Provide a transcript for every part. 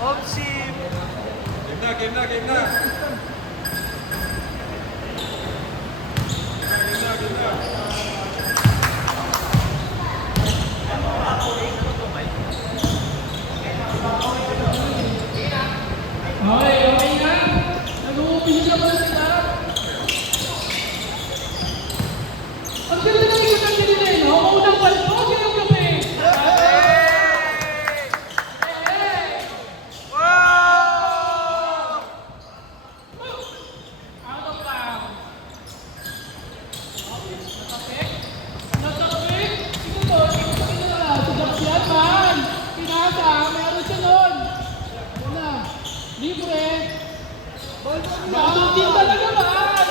Opsim! Game na! Game na! Okay na. Nag-uumpisa pa na sila. Ang ganda ng ikot ng ganito eh, no? Maunang palpo, sinong gabi? Wow! Out of bounds. Natapik. Siguro, ikot na lang. Si Jackson man. Pinasa, meron siya nun. Una, libre. Matutin talaga man.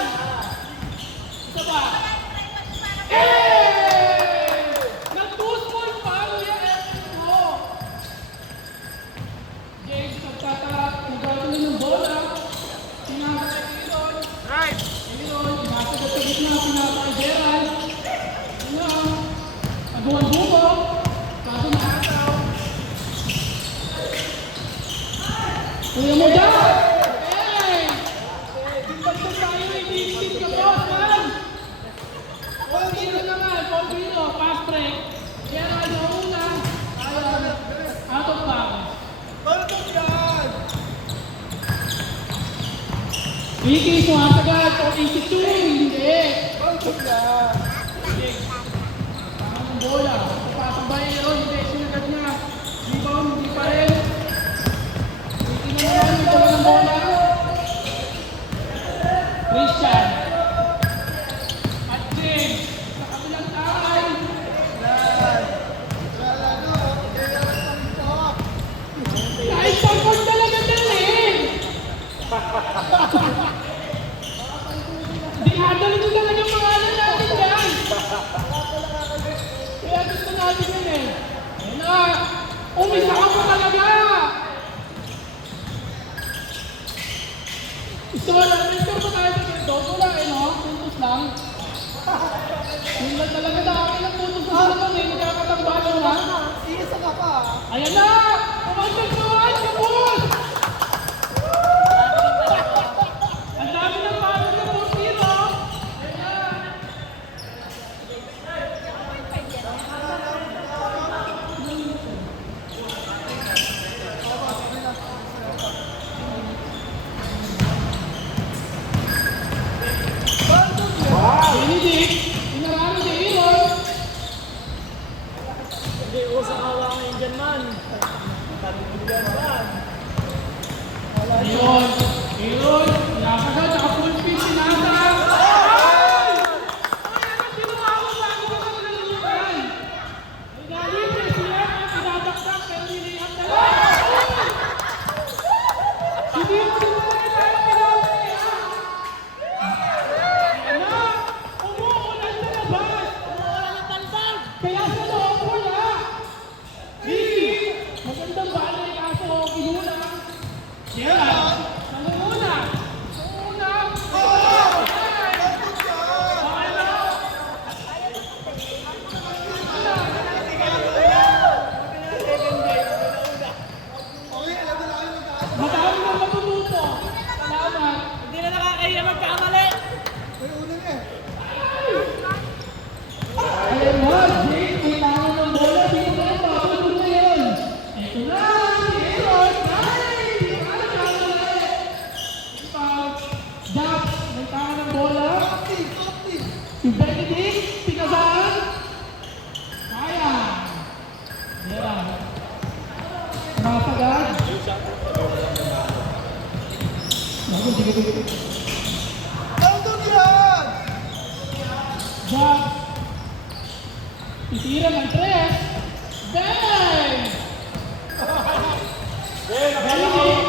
Isa ba? Nag-2-small foul yung effort mo. James, nagtatarap. Nagkakaroon ng bola. Pinasa kay Aaron. Right! Aaron, pinasa ka sa gitna. Pinasa kay Gerald. Nagawan buko. Kaso nakataw. Kuya mo dyan! Pagpag tayo ay distinct ka boss, man! Pag-iro naman, pag-iro, fast break. Gerald na una. Ayun, out of bounds. Ricky, sumasagad, 482, hindi. Sige. Tama ng bola. Papasambay yun, hindi, sinagad niya. Rebound, hindi pa rin. Ricky na naman, may bola ng bola. Christian. At James, sa kabilang takay. Kahit pagpag talaga dalhin. Dinadali nyo talaga pangalan natin yan. Kaya gusto natin yun eh. Ayun na, umisa ka pa talaga. Gusto mo lang, may score pa tayo sa dogo lang eh, no? Puntos lang. Yun lang talaga sa akin ang puntos sa halaman eh. Nagkakatambalo na. Isa ka pa. Ayan na! Kumagdag naman! Kapos! Ang dami ng palo na po, Tiro! Ayan na! Benedict! Pinarami si Aaron! Hindi, usang hawangin dyan man. Tanong man. Ayun! Ayun! Nakagad! Naka full speed si Nasa! Ay! Ay! Ano sinuhawa bago ka na nalulukan? Ay galing! Siya ang pinabaksak pero nilihap na lang! Hindi mo sinuhawa tayo pinabaksak niya! Ayan na! Umuulan sa labas! Umuulan ng talbag! Kaya sa loob wala! Ricky! Magandang balay kaso kinulang! Gerald! Nangunguna! Nangunguna! Madami nang matututo! Salamat! Hindi na nakakaya magkamali. Ayan na! Jake! Kailangan ng bola! Dito na yun! Papagod na yun! Ito na! Si Aaron! Ay! Ano ka na? Jack! Nagtaka ng bola! Si Benedict! Pinasaan! Kaya! Gerald! Masagad! Naku, sige. Jack! Titira ng tres! Bang! Benedict!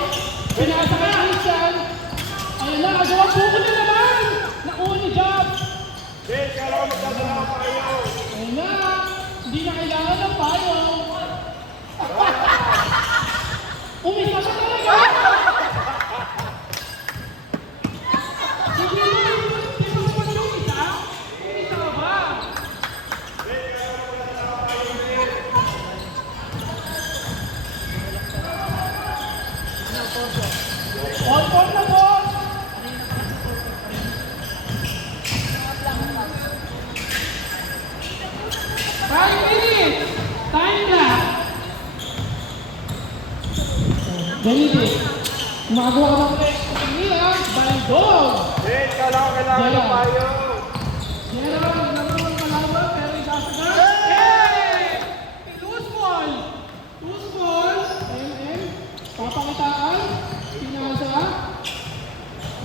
Pinasa kay Christian! Ayun na! Agawa buko na naman! Nakuha ni Jack! Ayun na! Hindi na kailangan ng payo! Umisa ka talaga! Sige na! Tinupad yung isa! Umisa ka ba? All four na boss! Five minutes! Time na! Ganito. Gumagawa ka ng press. Pagnilang, Baldog! Kailangan ng payo. Gerald, nagkaroon ng malawak, pero isasagat. Hey! Loose ball! Loose ball. MM. Papakitaan. Pinasa.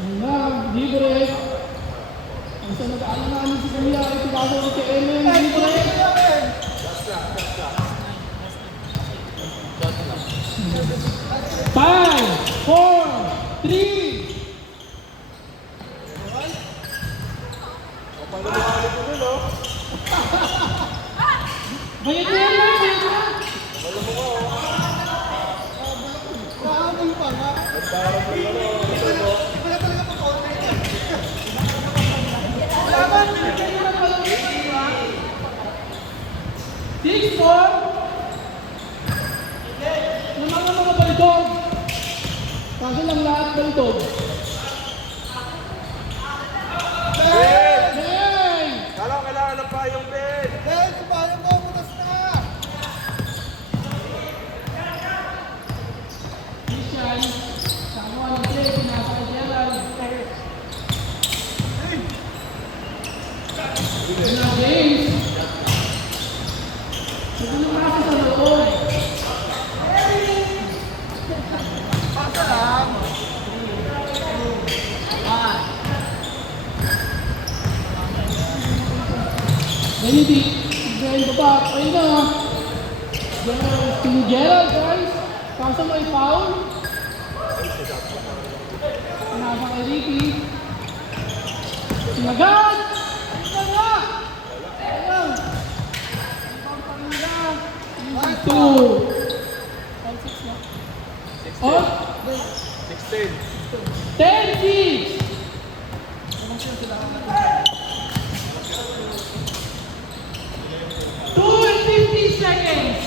Ayan, libre. Ang sa nag-aalam namin si Kuya, ay pinasa ulit kay MM. Libre. Five, four, three. Bayad na yan lang, bayad na. Six, four. Naman ang mga balitog. Kaso lang lahat balitog. Hey! Kailangan ng payong, Ben. Christian, sama ng play, pinasa kay Gerald. Na James. Sabi ng kasi sa loob. Benity, Gerald ba? Ayun na. Si Gerald, guys. Kaso may foul. Pinasa kay Ricky. Sinagad! Ayun na! Ayun! Ibang pangina. Easy two. All six na. All? 16. 10-6! 2:50 seconds.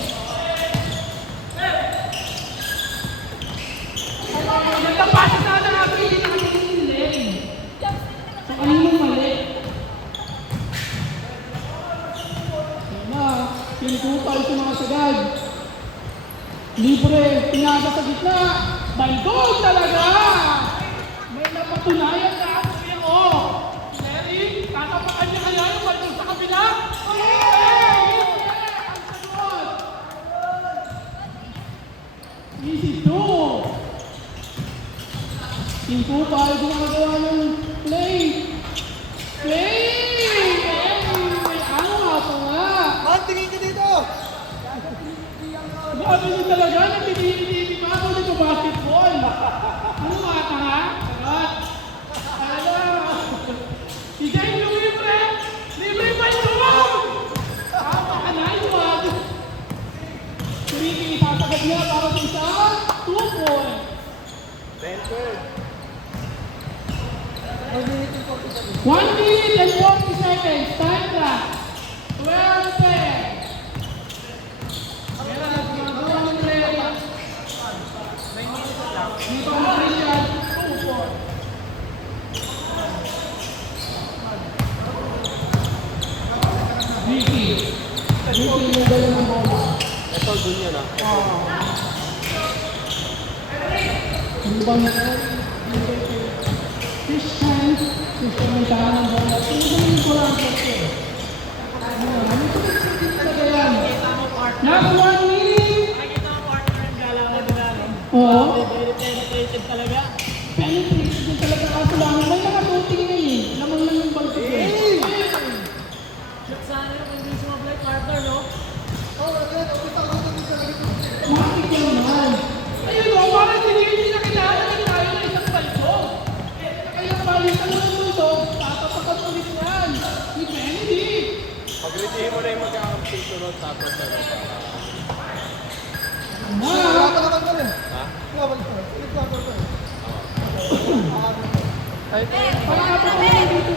Nagkapasok na ata natin hindi nakakilin. Sa kaninong mali. Yan na. Pinutay sa mga sagad. Libre. Pinasa sa gitna. Balgog talaga! May napatunayan na ako sa'yo. Mary, tatapakan niya kaya yung balgog sa kabila? Easy 2. Cinco pa ay gumagawa ng play. Play! May awa pa nga. Tingin ka dito! Grabe mo talaga, nagtititi pa ako dito basketball. Ano ata ha? Sarot. Alam. Si Jay yung libre. Libre pa yung tuwag. Tama ka na yung Ricky, tatagad niya para sa isa. 2 points. 1 minute and 40 seconds. Time clock. 12-10. Dito ang Christian, 2-4. Ricky yung dala ng bola. Ito, dun yan ah. Yung bang Christian may dala ng bola. Sino ba yung bola ang pwede? Last 1 minute! Nakikita ko partner ang galangan nila, no? Oo. Very penetrated talaga. Penetrated din talaga kaso lang. May nakatuting na eh. Lamang lang yung ball to play. Sana yung hindi sumablay partner, no? Matik yan naman. Ayun o, parang hindi na kailangan na tayo ng isang palito. Kaya palitan mo ito, tatapakan ulit yan. Si Kennedy. Pag-readyhin mo na yung magkakampi sunod tapos ano pa. Ha? Parang ako na dito.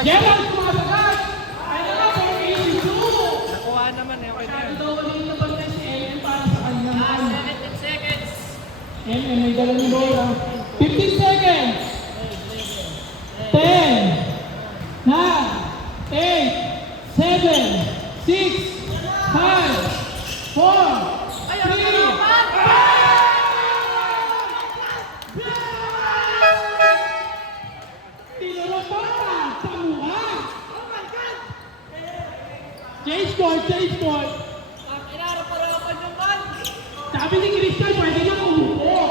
Gerald, kumasagat! Ay na lang, 482! Nakuha naman, eh. Okay na Masyado yun. daw ulit na banda si Ellen para sa kanya. 17 seconds. May dala ng bola. 15 seconds. 10, 9, 8, 7, 6, 5, 4, 3, tinulungan sa mukha. Change court, change court. Sabi ni Christian, pwede niya umupo.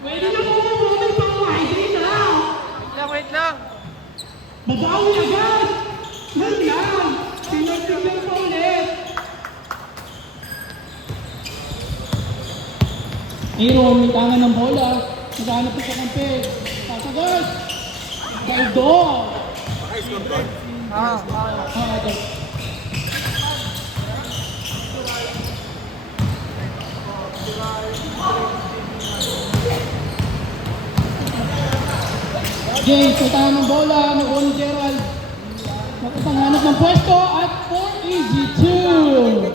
Pwede niya umupo ng pang-hydrate na. Wait lang. Babawi agad. Yan lang. Tinagtignan pa ulit. Aaron, may tangan ng bola. Naghanap pa sa kampe. Sasagot. Galdo. Okay. James, may tangan ng bola. Nakuha ni Gerald. Magkatanghanap ng pwesto at 4 easy 2.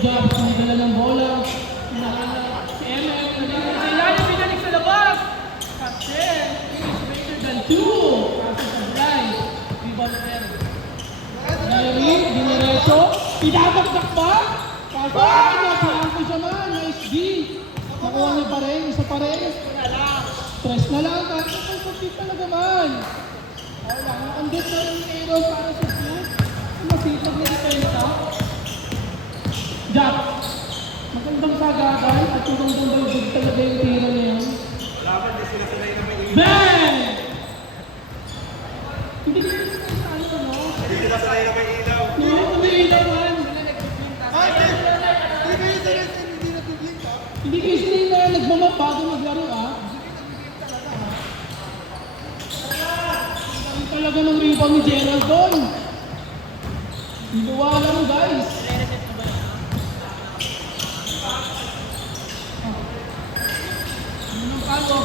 Jobs, may dala ng bola. Si MM, kailangan pinalik sa labas. Captain is greater than 2. Kasi sablay. Rebound fair. Larry, diniretso. Pinabagsak pa. Kaso, nagpaangko siya man. Nice D. Nakuha niya pa rin. Isa pa rin. Stress na lang. Kasi pag-compete talaga man. Wala. Nakandit na rin ni Aaron para sa shoot. Masipag na depensa. Jack, magandang sagagan at yung bundal-bug talaga yung tira na yan. Bang! Hindi ko sa ano, no? Hindi ba sanay na may ilaw? Hindi ko may ilawan. Hindi kayo sila na nagmamap bago maglaro, ah. Ang talaga ng rebound ni Gerald doon. Hiluwa lang, guys.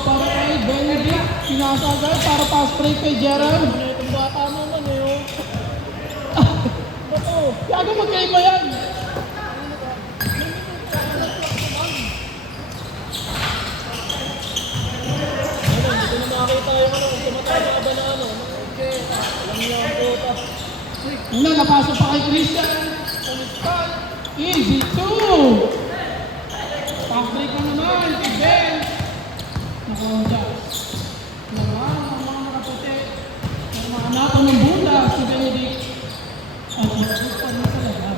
Para kay Benedict, sinasagay para pass break kay Gerald. Itong bata mo man eh. Bato. Gago magkaiba yan. Hindi ko na makakita yung ano, tumatama ba na ano. Okay, alam niyo ang puta. Una, napasok pa kay Christian. Easy 2. Pass break na naman kay Ben. Nakaunta. Naman ang mga nakaputi. Ang mga nato ng bula si Benedict. At mag-shoot pa na sa laban.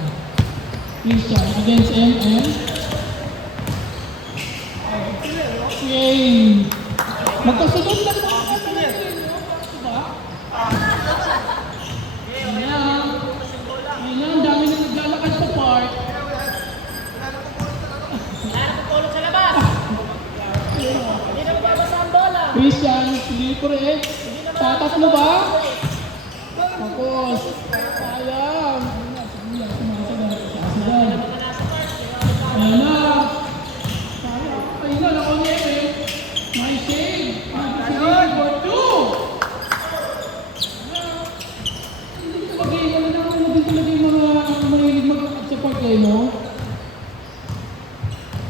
Christian against MM. Okay. Magkasunod lang mga kapatid. Diba? Ayan. Ayan, ang dami na naglalakad sa park. Hindi na mababasa ang bola. Christian, slipper eh. Tatatlo ba? Tapos, sayang. Sumasagal. Ayan na. Sayang. Ayun na, nakunyet eh. May shade. Ayun, for 2. Hindi ko mag-game. Wala na ako talaga yung mga mahilig mag-support kayo, no?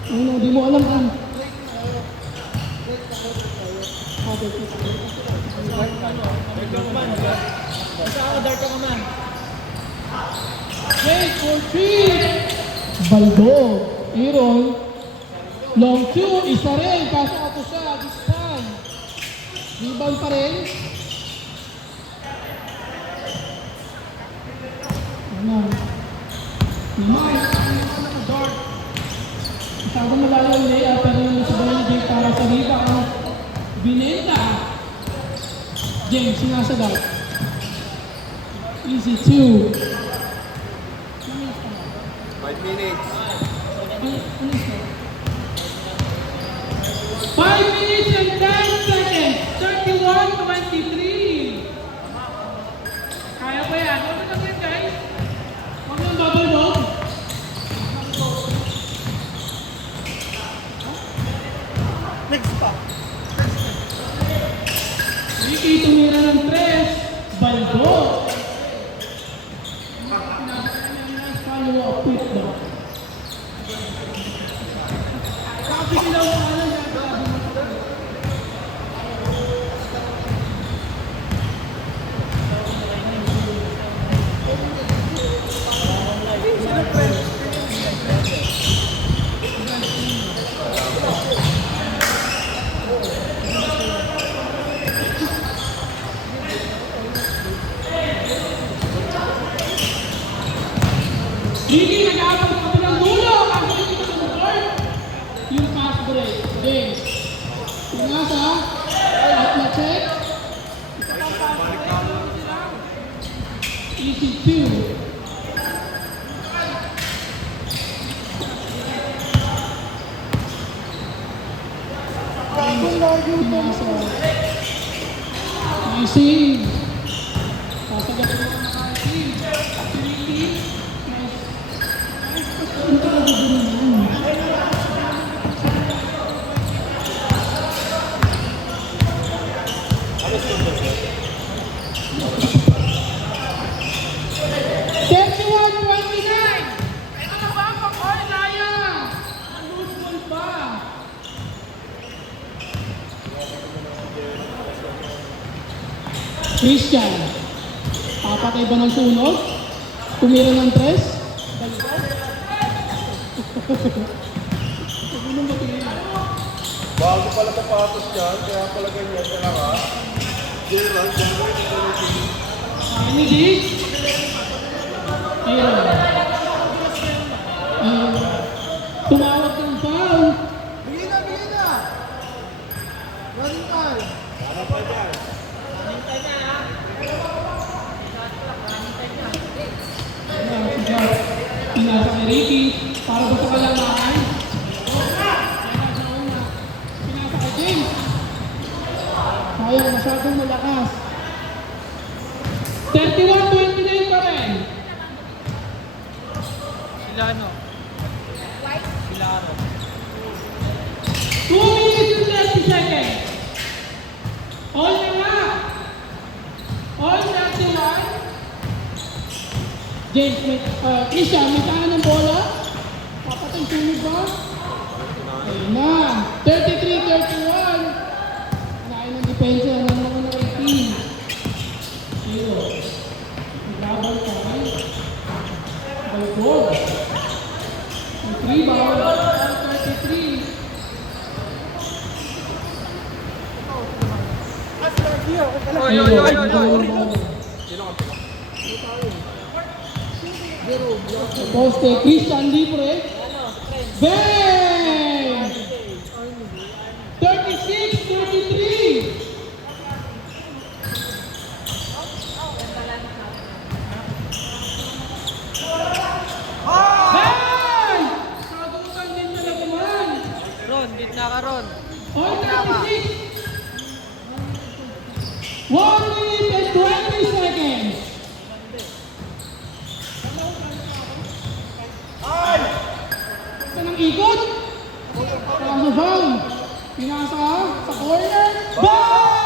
Ayun, di mo alam ang Basta ako, dart ako man. Wait for 3. Baldo. Aaron. Long 2. Isa rin. Kaso ako siya. This time. Rebound pa rin. Ano? Naman. Naka-dart. Masyadong malayo yung layup. Pero yung sa Benedict para sa rebound. Binenta. James, sinasagal. Easy 2. 5 minutes. 5 minutes and 10 seconds. 31-23. Kaya ba yan? Huwag na lang guys. Huwag nang bubble mo. Next pa. Ricky tumira ng 3. Baldo. Follow-up quick daw. Sabi nila mo ano yan, sabi mo. Hindi nag-aabang sa kabilang dulo. Ang hindi sa motor. Yung pass break. James. Pinasa. At na-check. Easy 2. Pinasa. Nice save. Sasagap mo na naka-save. Activity. Nice. Ang talaga din naman. Ano sundo? 31-29. Ito na ba ang pag-all Laya? Lose ball pa. Christian. Papatay ba ng sunog? Tumira ng tres? Bago pala sapatos yan, kaya pala ganyan talaga. Durang, Ini di? Ayun. Tumawag ng foul. Pinasa kay Ricky para ba sa kalangahan? Pinasa kay James. Sayang, masyadong malakas. 31-29 pa rin. Sila ano? Sila ano? 2 minutes and 30 seconds. All na nga. All 31. James, Christian, may tahan ng bola. Papatay sunog ba? Ayun na. 33-31. Kinain ng depensa ng mga na 18. Zero. Laban pa rin. Balbog. Ang 3 bawal. 33. Oy, oy, oy, oy, oy. Poste, Christian Libre. Bang! 36-33. Bang! Kagutan din na naman. Ron, dit na ka Ron. All 36. 1 minute and 20 seconds. Isa ng ikot. Kaso foul. Pinasa sa corner. Bang!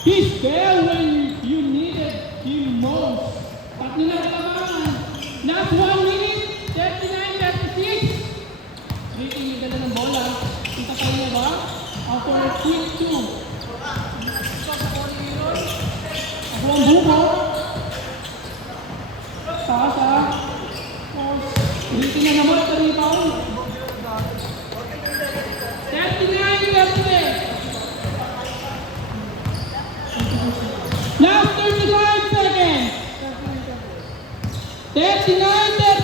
He's there when you needed him most. Tatlo na kalamangan. Last 1 minute, 39-36. Rating yung ganda ng bola. Kita tayo na ba? After a quick 2. Ako ang buko. Sasa. Rating na naman sa rebound. 39-38. Last 35 seconds. 39-38.